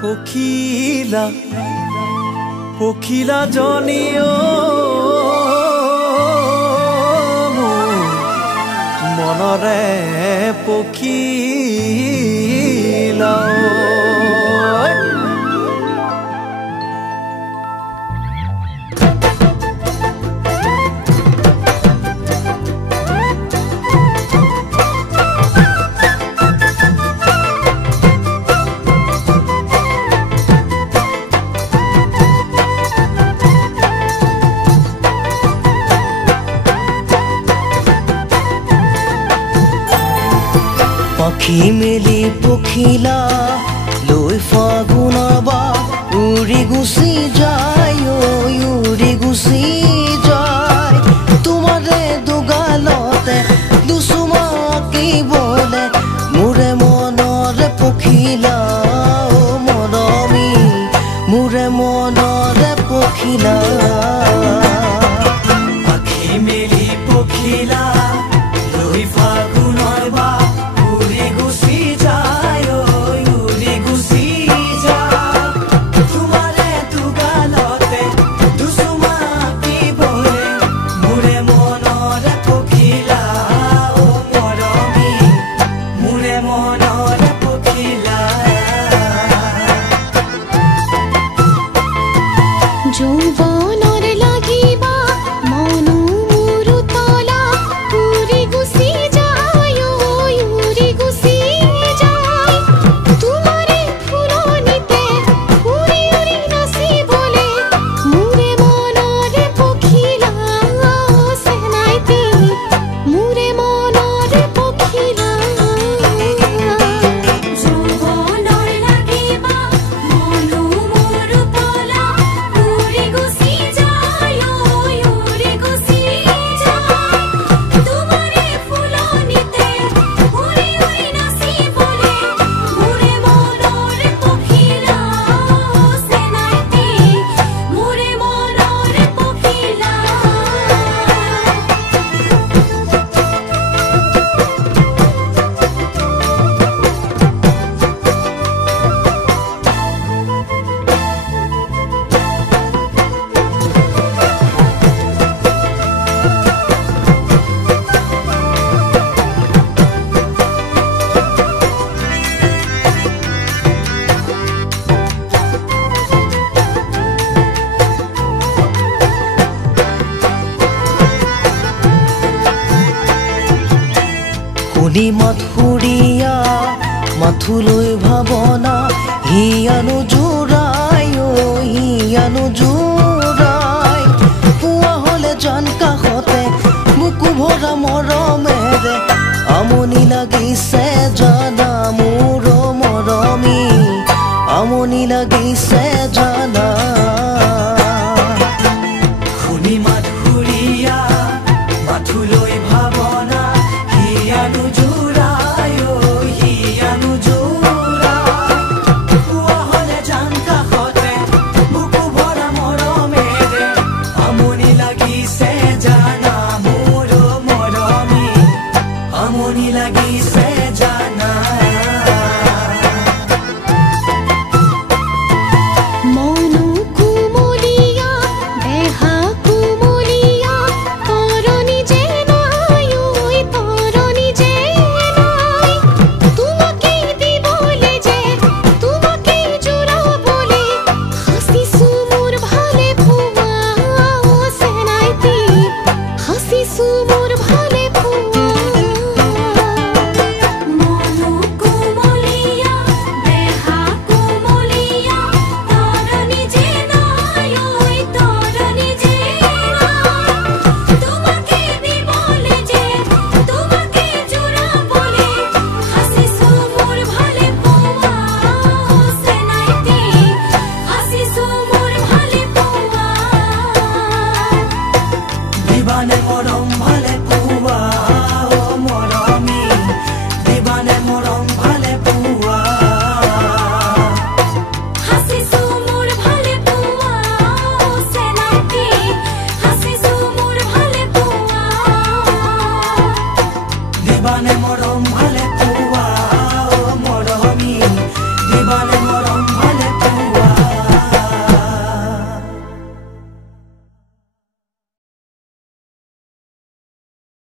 পখিলা পখিলা জনিও মনৰে পখিলা পাখি মেলি পখিলা লৈ ফাগুনৰ বা উৰি গুচি যায় উৰি গুচি যায় তোমাৰে দুগালতে দুচুমা আঁকিবলে মোৰে মনৰে পখিলা মৰমী মোৰে মনৰে পখিলা পাখি মেলি পখিলা লৈ ফাগুনৰ বা যৌবনরে লাগিবা মনু মুরু তলা উড়ি গুছি যায় উড়ি গুছি যায় তোমারে ফুলনিতে উড়ি উড়ি নাচিবলে মোরে মনরে পখিলা সেনাইতি মোরে মনরে পখিলা যৌবনরে লাগিবা মনু মুরু তলা শুনি মথুৰিয়া মাথুলৈ ভাৱনা হিয়ানো জোৰাই হিয়ানো জোৰাই পুৱা হলে জান কাষতে বুকু ভৰা মৰমেৰে আমনি লাগিছে জানা মোৰ মৰমী আমনি লাগিছে জানা শুনি মাথুৰিয়া মাথুলৈ ভাৱনা হিয়ানো জোৰাই হিয়ানো জোৰাই পুৱা হলে জান কাষতে বুকু ভৰা মৰমেৰে আমনি লাগিছে জানা মোৰ মৰমী আমনি লাগিছে জানা মনে মৰম